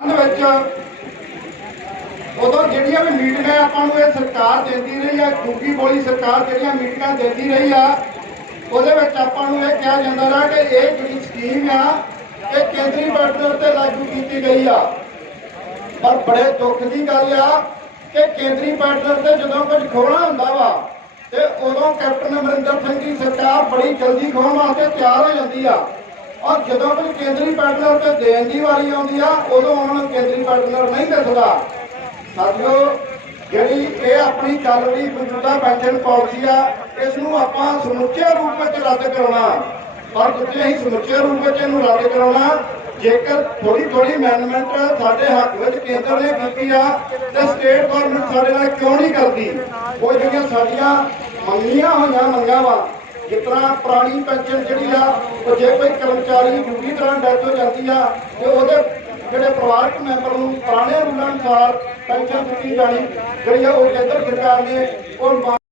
ਦੇ ਵਿੱਚ ਉਦੋਂ ਜਿਹੜੀਆਂ ਵੀ ਮੀਟਿੰਗਾਂ ਆਪਾਂ ਨੂੰ ਇਹ ਸਰਕਾਰ ਦਿੰਦੀ ਰਹੀ ਆ ਝੂਠੀ ਬੋਲੀ ਸਰਕਾਰ ਜਿਹੜੀਆਂ ਮੀਟਿੰਗਾਂ ਦਿੰਦੀ ਰਹੀ ਆ, ਉਹਦੇ ਵਿੱਚ ਆਪਾਂ ਨੂੰ ਇਹ ਕਿਹਾ ਜਾਂਦਾ ਰਿਹਾ ਕਿ ਇਹ ਜਿਹੜੀ ਸਕੀਮ ਆ, ਇਹ ਕੇਂਦਰੀ ਬਜਟ ਤੇ ਲਾਗੂ ਕੀਤੀ ਗਈ ਆ। ਪਰ ਬੜੇ ਦੁੱਖ ਦੀ ਗੱਲ ਆ ਕਿ ਕੇਂਦਰੀ ਬਜਟ ਤੇ ਜਦੋਂ ਕੁਝ ਖੋਣਾ ਹੁੰਦਾ ਵਾ, ਤੇ ਉਦੋਂ ਕੈਪਟਨ ਅਮਰਿੰਦਰ ਸਿੰਘ ਦੀ ਸਰਕਾਰ ਬੜੀ ਜਲਦੀ ਖੋਣ ਵਾਸਤੇ ਤਿਆਰ ਹੋ ਜਾਂਦੀ ਆ। ਔਰ ਜਦੋਂ ਕੋਈ ਕੇਂਦਰੀ ਪਾਰਟਨਰ ਤੇ ਦੇਣ ਦੀ ਵਾਰੀ ਆਉਂਦੀ ਆ, ਉਦੋਂ ਉਹਨਾਂ ਕੇਂਦਰੀ ਪਾਰਟਨਰ ਨਹੀਂ ਦਿਸਦਾ। ਸਾਥੀਓ, ਜਿਹੜੀ ਇਹ ਆਪਣੀ ਚੱਲ ਰਹੀ ਮੌਜੂਦਾ ਪੈਨਸ਼ਨ ਪਾਲਿਸੀ ਆ ਇਸ ਨੂੰ ਆਪਾਂ ਸਮੁੱਚੇ ਰੂਪ ਵਿੱਚ ਰੱਦ ਕਰਾਉਣਾ। ਪਰ ਜਿੱਥੇ ਅਸੀਂ ਸਮੁੱਚੇ ਰੂਪ ਵਿੱਚ ਇਹਨੂੰ ਰੱਦ ਕਰਾਉਣਾ, ਜੇਕਰ ਥੋੜੀ ਥੋੜੀ ਅਮੈਂਡਮੈਂਟ ਸਾਡੇ ਹੱਕ ਵਿੱਚ ਕੇਂਦਰ ਨੇ ਕੀਤੀ ਆ, ਤੇ ਸਟੇਟ ਗਵਰਨਮੈਂਟ ਸਾਡੇ ਨਾਲ ਕਿਉਂ ਨਹੀਂ ਕਰਦੀ? ਉਹ ਜਿਹੜੀਆਂ ਸਾਡੀਆਂ ਮੰਗੀਆਂ ਹੋਈਆਂ ਮੰਗਾਂ ਵਾ ਜਿਸ ਤਰ੍ਹਾਂ ਪੁਰਾਣੀ ਪੈਨਸ਼ਨ ਜਿਹੜੀ ਆ, ਉਹ ਜੇ ਕੋਈ ਕਰਮਚਾਰੀ ਡਿਊਟੀ ਦੌਰਾਨ ਡੈਥ ਹੋ ਜਾਂਦੀ ਆ, ਤੇ ਉਹਦੇ ਜਿਹੜੇ ਪਰਿਵਾਰਕ ਮੈਂਬਰ ਨੂੰ ਪੁਰਾਣੇ ਰੂਲਾਂ ਅਨੁਸਾਰ ਪੈਨਸ਼ਨ ਦਿੱਤੀ ਜਾਣੀ, ਜਿਹੜੀ ਆ ਉਹ ਕੇਂਦਰ ਸਰਕਾਰ ਨੇ, ਉਹ